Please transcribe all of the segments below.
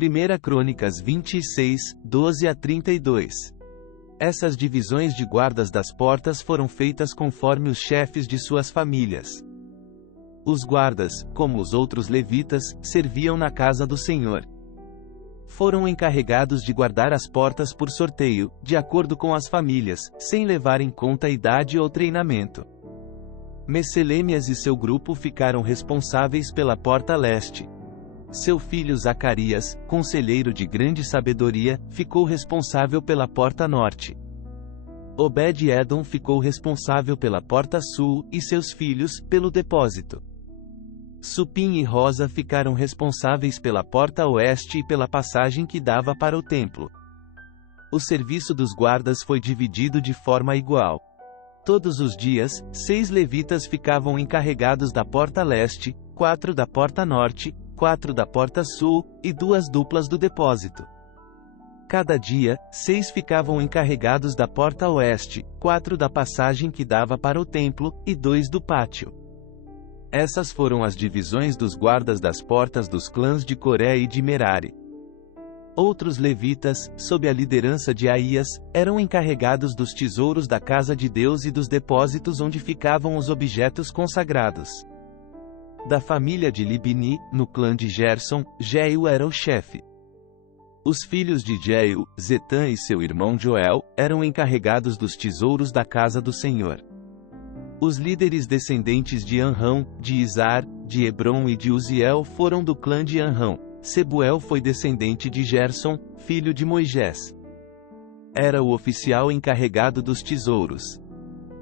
1 Crônicas 26, 12 a 32. Essas divisões de guardas das portas foram feitas conforme os chefes de suas famílias. Os guardas, como os outros levitas, serviam na casa do Senhor. Foram encarregados de guardar as portas por sorteio, de acordo com as famílias, sem levar em conta a idade ou treinamento. Messelêmias e seu grupo ficaram responsáveis pela porta leste. Seu filho Zacarias, conselheiro de grande sabedoria, ficou responsável pela porta norte. Obed-Edom ficou responsável pela porta sul, e seus filhos, pelo depósito. Supim e Rosa ficaram responsáveis pela porta oeste e pela passagem que dava para o templo. O serviço dos guardas foi dividido de forma igual. Todos os dias, 6 levitas ficavam encarregados da porta leste, 4 da porta norte, 4 da porta sul, e 2 duplas do depósito. Cada dia, 6 ficavam encarregados da porta oeste, 4 da passagem que dava para o templo, e 2 do pátio. Essas foram as divisões dos guardas das portas dos clãs de Coré e de Merari. Outros levitas, sob a liderança de Aías, eram encarregados dos tesouros da casa de Deus e dos depósitos onde ficavam os objetos consagrados. Da família de Libni, no clã de Gerson, Jeú era o chefe. Os filhos de Jeú, Zetã e seu irmão Joel, eram encarregados dos tesouros da casa do Senhor. Os líderes descendentes de Anrão, de Izar, de Hebron e de Uziel foram do clã de Anrão. Sebuel foi descendente de Gerson, filho de Moisés. Era o oficial encarregado dos tesouros.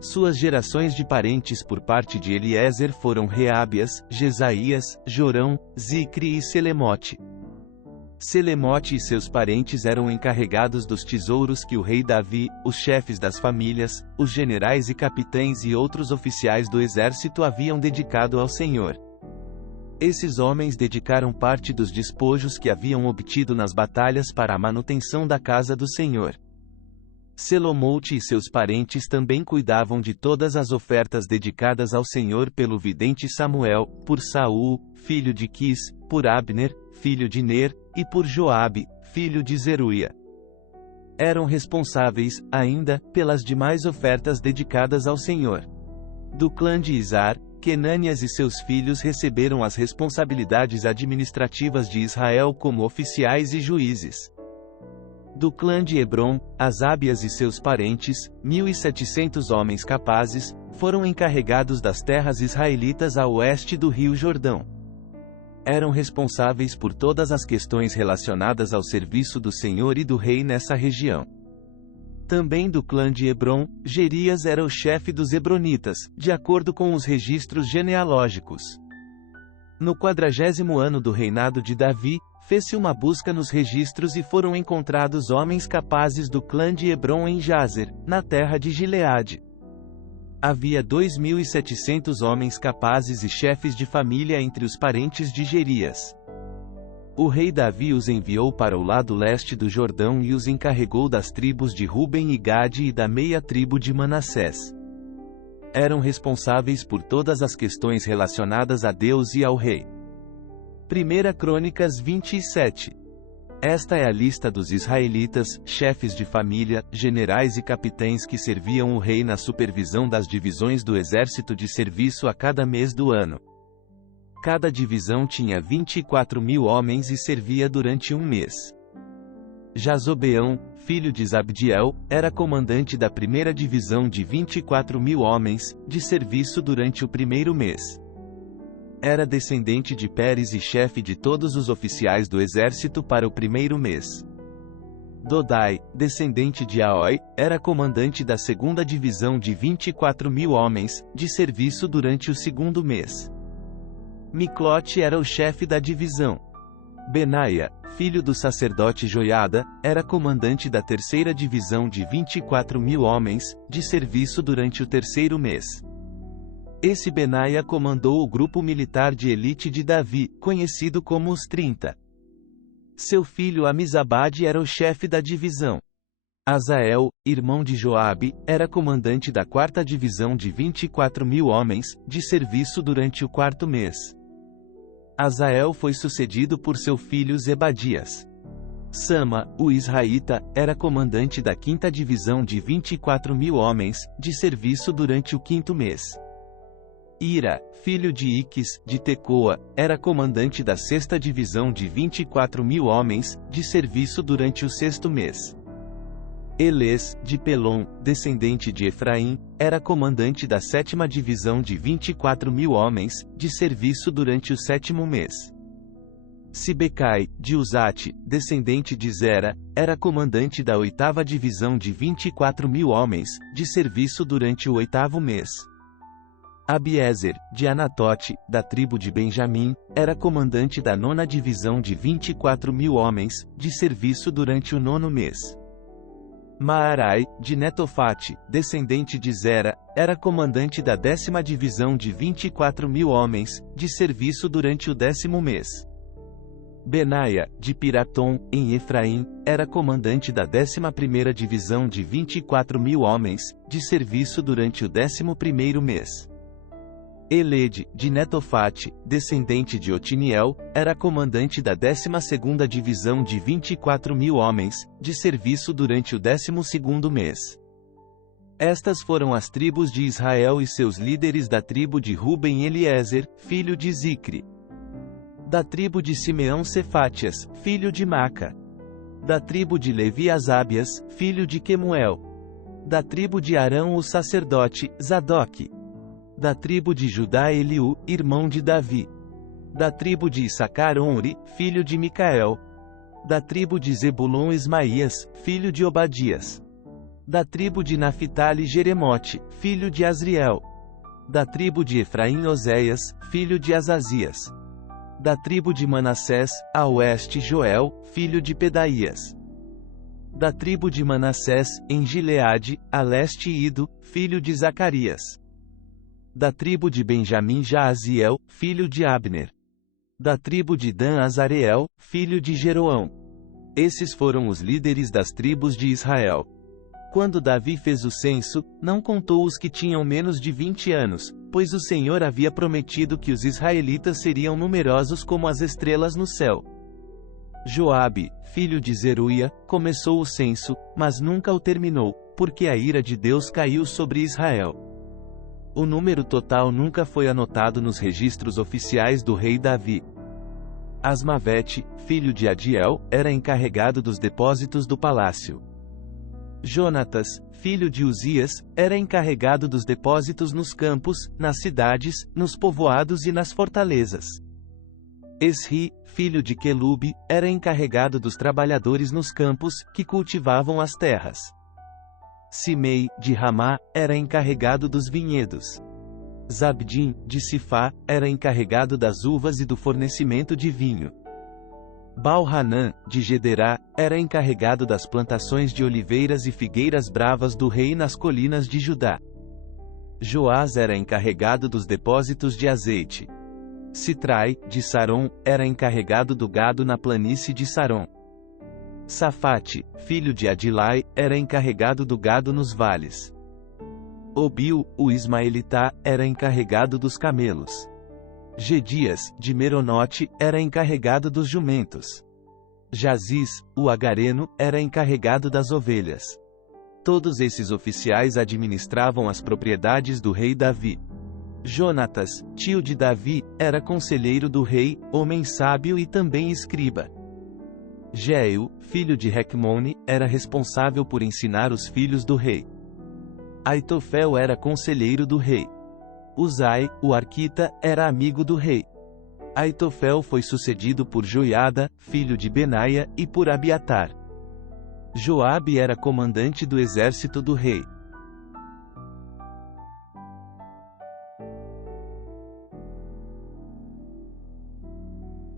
Suas gerações de parentes por parte de Eliezer foram Reabias, Jesaías, Jorão, Zicri e Selemote. Selemote e seus parentes eram encarregados dos tesouros que o rei Davi, os chefes das famílias, os generais e capitães e outros oficiais do exército haviam dedicado ao Senhor. Esses homens dedicaram parte dos despojos que haviam obtido nas batalhas para a manutenção da casa do Senhor. Selomote e seus parentes também cuidavam de todas as ofertas dedicadas ao Senhor pelo vidente Samuel, por Saul, filho de Quis, por Abner, filho de Ner, e por Joabe, filho de Zeruia. Eram responsáveis, ainda, pelas demais ofertas dedicadas ao Senhor. Do clã de Izar, Quenânias e seus filhos receberam as responsabilidades administrativas de Israel como oficiais e juízes. Do clã de Hebron, Asabias e seus parentes, 1.700 homens capazes, foram encarregados das terras israelitas a oeste do rio Jordão. Eram responsáveis por todas as questões relacionadas ao serviço do Senhor e do rei nessa região. Também do clã de Hebron, Jerias era o chefe dos Hebronitas, de acordo com os registros genealógicos. No 40º ano do reinado de Davi, fez-se uma busca nos registros e foram encontrados homens capazes do clã de Hebron em Jazer, na terra de Gileade. Havia 2.700 homens capazes e chefes de família entre os parentes de Jerias. O rei Davi os enviou para o lado leste do Jordão e os encarregou das tribos de Ruben e Gade e da meia tribo de Manassés. Eram responsáveis por todas as questões relacionadas a Deus e ao rei. 1 Crônicas 27. Esta é a lista dos israelitas, chefes de família, generais e capitães que serviam o rei na supervisão das divisões do exército de serviço a cada mês do ano. Cada divisão tinha 24.000 homens e servia durante um mês. Jazobeão, filho de Zabdiel, era comandante da primeira divisão de 24.000 homens, de serviço durante o primeiro mês. Era descendente de Pérez e chefe de todos os oficiais do exército para o primeiro mês. Dodai, descendente de Aoi, era comandante da segunda divisão de 24.000 homens, de serviço durante o segundo mês. Miclote era o chefe da divisão. Benaia, filho do sacerdote Joiada, era comandante da terceira divisão de 24.000 homens, de serviço durante o terceiro mês. Esse Benaia comandou o grupo militar de elite de Davi, conhecido como os 30. Seu filho Amizabade era o chefe da divisão. Azael, irmão de Joabe, era comandante da quarta divisão de 24.000 homens, de serviço durante o quarto mês. Azael foi sucedido por seu filho Zebadias. Sama, o israelita, era comandante da 5ª divisão de 24.000 homens, de serviço durante o 5º mês. Ira, filho de Iques, de Tecoa, era comandante da 6ª divisão de 24.000 homens, de serviço durante o 6º mês. Eles, de Pelon, descendente de Efraim, era comandante da 7ª divisão de 24.000 homens, de serviço durante o 7º mês. Sibecai, de Uzate, descendente de Zera, era comandante da 8ª divisão de 24.000 homens, de serviço durante o 8º mês. Abiezer, de Anatote, da tribo de Benjamim, era comandante da 9ª divisão de 24.000 homens, de serviço durante o 9º mês. Maarai, de Netofate, descendente de Zera, era comandante da 10ª divisão de 24.000 homens, de serviço durante o 10º mês. Benaia, de Piratom, em Efraim, era comandante da 11ª divisão de 24.000 homens, de serviço durante o 11º mês. Elede, de Netofate, descendente de Otiniel, era comandante da 12ª divisão de 24.000 homens, de serviço durante o 12º mês. Estas foram as tribos de Israel e seus líderes: da tribo de Ruben, Eliezer, filho de Zicre; da tribo de Simeão, Cefatias, filho de Maca; da tribo de Levi, Asabias, filho de Quemuel; da tribo de Arão, o sacerdote, Zadoque; da tribo de Judá, Eliú, irmão de Davi; da tribo de Issacar, Onri, filho de Micael; da tribo de Zebulon, Ismaías, filho de Obadias; da tribo de Naphtali, Jeremote, filho de Asriel; da tribo de Efraim, Oséias, filho de Azazias; da tribo de Manassés, a oeste, Joel, filho de Pedaías; da tribo de Manassés, em Gileade, a leste, Ido, filho de Zacarias; da tribo de Benjamim, Jaaziel, filho de Abner; da tribo de Dan, Azareel, filho de Jeroão. Esses foram os líderes das tribos de Israel. Quando Davi fez o censo, não contou os que tinham menos de 20 anos, pois o Senhor havia prometido que os israelitas seriam numerosos como as estrelas no céu. Joabe, filho de Zeruia, começou o censo, mas nunca o terminou, porque a ira de Deus caiu sobre Israel. O número total nunca foi anotado nos registros oficiais do rei Davi. Asmavete, filho de Adiel, era encarregado dos depósitos do palácio. Jonatas, filho de Uzias, era encarregado dos depósitos nos campos, nas cidades, nos povoados e nas fortalezas. Esri, filho de Quelube, era encarregado dos trabalhadores nos campos, que cultivavam as terras. Simei, de Ramá, era encarregado dos vinhedos. Zabdim, de Sifá, era encarregado das uvas e do fornecimento de vinho. Baal-Hanã, de Gederá, era encarregado das plantações de oliveiras e figueiras bravas do rei nas colinas de Judá. Joás era encarregado dos depósitos de azeite. Sitrai, de Saron, era encarregado do gado na planície de Saron. Safate, filho de Adilai, era encarregado do gado nos vales. Obil, o ismaelitá, era encarregado dos camelos. Gedias, de Meronote, era encarregado dos jumentos. Jaziz, o agareno, era encarregado das ovelhas. Todos esses oficiais administravam as propriedades do rei Davi. Jonatas, tio de Davi, era conselheiro do rei, homem sábio e também escriba. Jeiel, filho de Recmone, era responsável por ensinar os filhos do rei. Aitofel era conselheiro do rei. Uzai, o arquita, era amigo do rei. Aitofel foi sucedido por Joiada, filho de Benaia, e por Abiatar. Joabe era comandante do exército do rei.